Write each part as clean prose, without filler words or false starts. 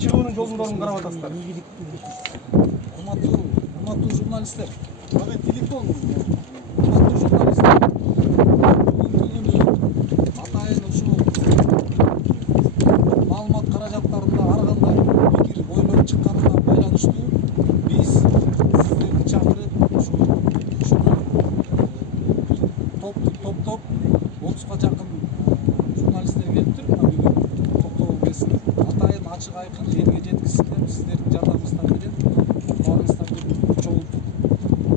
чыгуунун жолдорун карап атасыздар. Урматтуу журналисттер, телефон. Урматтуу журналисттер. Бүгүнкү атайын ушул маалымат каражаттарында ар кандай пикир ойлор чыкканына байланыштуу биз сиздерди чакырып ушул топтоп 30га жакын журналисттер келиптир. Бүгүн токтогул келсин. Атайын ачык айкын элге жеткизсиндер сиздердин жардамыңыздар менен баарыңыздар чогултуп.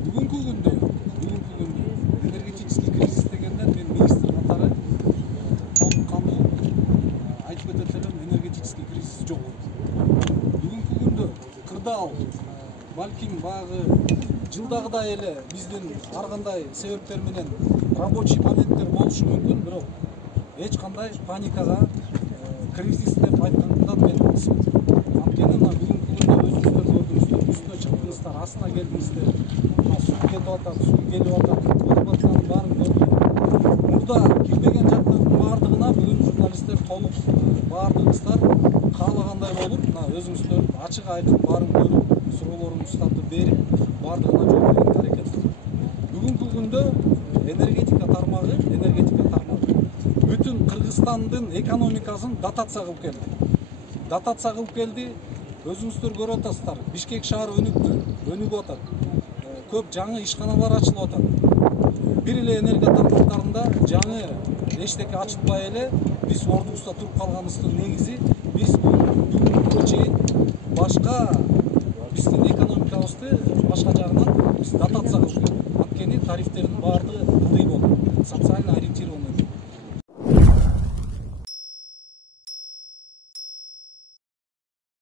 Бүгүнкү күндө энергетический кризис дегенде мен министр катары толук кандуу айтып кетет элем, энергетический кризис жок. Бүгүнкү күндө кырдаал балким баягы жылдагыдай эле биздин ар кандай себептер менен рабочий моменттер болушу мүмкүн, бирок эч кандай паникага кризис деп айткандан мен эмесмин. Анткени бүгүнкү күндө өзүңүздөр көрдүңүздөр, үстүнө чыктыңыздар, астына келдиңиздер. Суу кетип атат, суу келип атат, болуп атканын баарын көрдүк. Мурда кирбеген жактардын баардыгына бүгүн журналисттер толук баардыгыңыздар каалагандай болуп, өзүңүздөр ачык айкын баарын көрүп, суроолоруңуздарды берип, баардыгына жол берүүгө аракет кылдык. Бүгүнкү күндө энергетика тармагы бүтүн Кыргызстандын экономикасын дотация кылып келди. Өзүңүздөр көрүп атасыздар. Бишкек шаар өнүгүп атат. Көп жаңы ишканалар ачылып атат. Бир эле энергия тармактарында жаңы эчтеке ачылбай эле биз ордубузда туруп калганыбыздын негизи биз бүгүнкү чейин башка биздин экономикабызды башка жагынан биз дотация кылып келдик. Анткени тарифтердин баардыгы ылдый болду. Социаль